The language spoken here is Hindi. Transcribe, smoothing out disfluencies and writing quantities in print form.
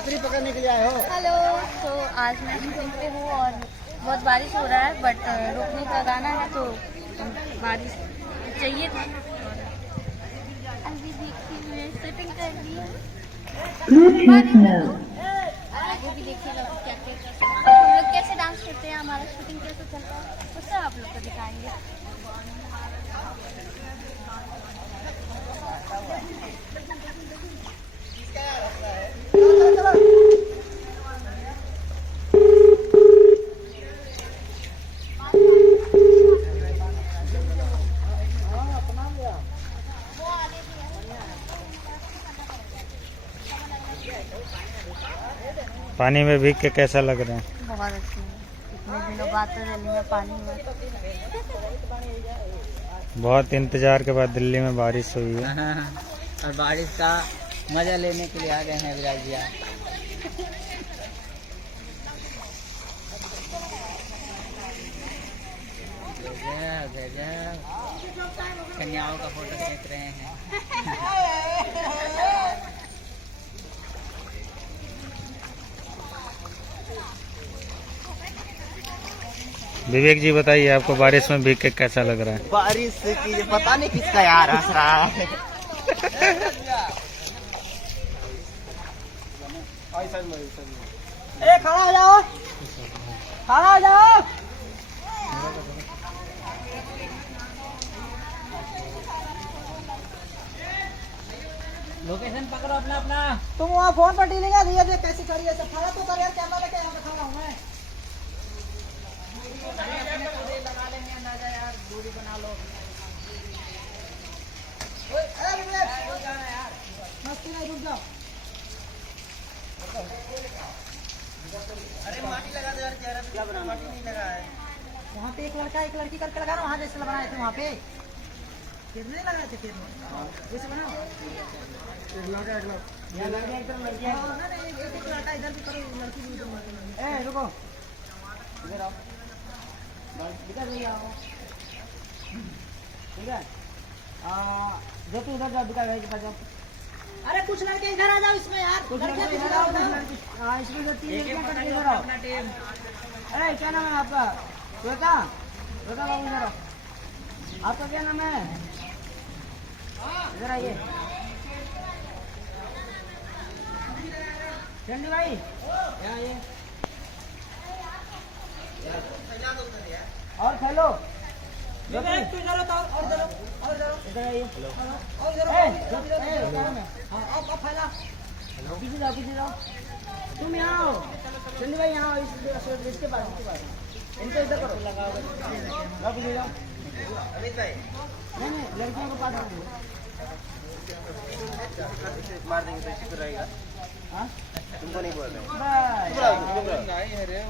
छतरी पकड़ने के लिए आए हो? हेलो। तो आज मैं शूटिंग पे हूँ और बहुत बारिश हो रहा है, बट रुकने का गाना है तो बारिश चाहिए था। अभी देखिए शूटिंग कर दी है, आगे भी देखिएगा क्या क्या हम लोग कैसे डांस करते हैं, हमारा शूटिंग कैसे चलता है, उससे आप लोग को दिखाएंगे। पानी में भीग के कैसा लग रहा है? बहुत अच्छी है, इतने दिनों बाद तो दिल्ली में पानी में। बहुत इंतजार के बाद दिल्ली में बारिश हुई है। और बारिश का मजा लेने के लिए आ गए हैं विराज भैया। कन्याओं का फोटो खींच रहे हैं। विवेक जी बताइए, आपको बारिश में भीग के कैसा लग रहा है? बारिश की पता नहीं किसका यार हंस रहा है। खड़ा हो जाओ, खड़ा हो जाओ। लोकेशन पकड़ो अपना अपना। तुम वहाँ फोन पर डीलिंग धीरे कैसी करी है, सब खड़ा तो कर यार, कैमरा लेके यहाँ पे खड़ा हूँ मैं। लगा लेंगे अंदाजा यार, दूरी बना लो। मस्ती नहीं, रुक जाओ। अरे माटी लगा दो यार, चेहरा पे क्या बना, माटी नहीं लगा है। वहाँ पे एक लड़का एक लड़की करके लगा रहा, वहाँ जैसे बनाए थे वहाँ पे कितने लगाए थे, कितने जैसे बनाओ। एक लड़का एक लड़का इधर भी करो, लड़की भी इधर। ए रुको, इधर आओ, इधर नहीं आओ, ठीक है। जो तू उधर जाओ, बिका भाई के पास जाओ। अरे कुछ लड़के इधर आ जाओ इसमें यार, कुछ लड़के इधर आओ। हाँ इसमें जो 3 लड़कियां करके इधर आओ। अरे क्या नाम है आपका? श्वेता, श्वेता बाबू इधर आओ। आपका क्या नाम है? इधर आइए। चंडी भाई यहाँ आइए। और खेलो, इधर आइए, पीछे जाओ, पीछे जाओ। तुम यहाँ आओ, चंडी भाई यहाँ आओ, इसके पास इनसे इधर करो, लगाओ, पीछे जाओ। नहीं लड़कियों को पास मार देंगे तो इसी को रहेगा। हाँ तुमको नहीं बोल रहे।